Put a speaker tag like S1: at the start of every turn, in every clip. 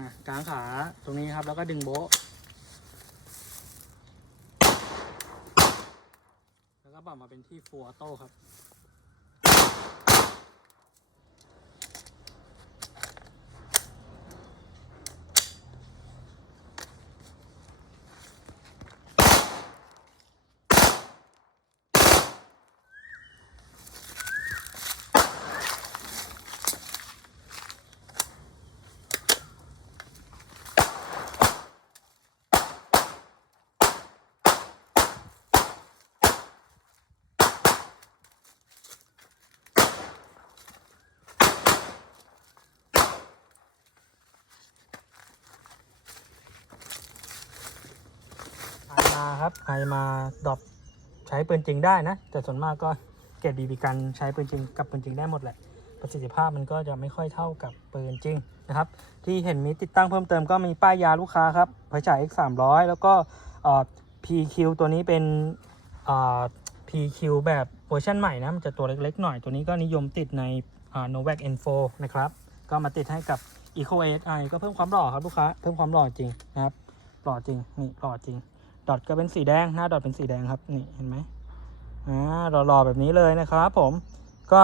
S1: อะกางขาตรงนี้ครับ แล้วก็ดึงโบ๊ะแล้วก็ปรับมาเป็นที่ฟัวโต้ครับ ใครมาครับ ใครมาดรอปใช้ปืนจริงได้นะ แต่ส่วนมากก็เกรดบีบีกันใช้ปืนจริงกับปืนจริงได้หมดแหละ ประสิทธิภาพมันก็จะไม่ค่อยเท่ากับปืนจริงนะครับ ที่เห็นมีติดตั้งเพิ่มเติมก็มีป้ายยาลูกค้าครับไฟฉาย X 3 0 0แล้วก็ PQ ตัวนี้เป็น PQ แบบเวอร์ชันใหม่นะ มันจะตัวเล็กๆหน่อย ตัวนี้ก็นิยมติดใน Novak N4 นะครับ ก็มาติดให้กับ Eco ASI ก็เพิ่มความหล่อครับลูกค้า เพิ่มความหล่อจริงนะครับ หล่อจริง นี่หล่อจริง ดอทก็เป็นสีแดงหน้าดอทเป็นสีแดงครับนี่เห็นไหมอ่าหล่อๆแบบนี้เลยนะครับผมก็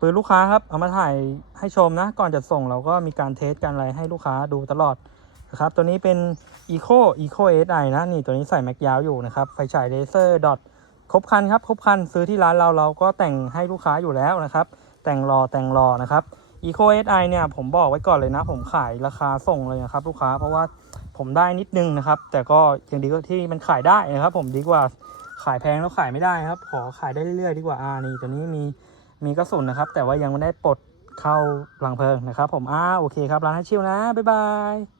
S1: ปืนลูกค้าครับเอามาถ่ายให้ชมนะ ก่อนจะส่งเราก็มีการเทสกันอะไรให้ลูกค้าดูตลอดนะครับ ตัวนี้เป็น Eco Eco SI นะนี่ตัวนี้ใส่แม็กยาวอยู่นะครับไฟฉายเลเซอร์ดอทครบคันครับครบคันซื้อที่ร้านเราเราก็แต่งให้ลูกค้าอยู่แล้วนะครับ แต่งรอแต่งรอนะครับ Eco SI เนี่ยผมบอกไว้ก่อนเลยนะ ผมขายราคาส่งเลยนะครับลูกค้าเพราะว่าผมได้นิดนึงนะครับ แต่ก็ยังดีก็ที่มันขายได้นะครับ ผมดีกว่าขายแพงแล้วขายไม่ได้ครับ ขอขายได้เรื่อยๆดีกว่าอ่านี่ตัวนี้มีมีกระสุนนะครับ แต่ว่ายังไม่ได้ปลดเข้าหลังเพลิงนะครับ ผมอ่าโอเคครับร้านให้ชิวนะบ๊ายบาย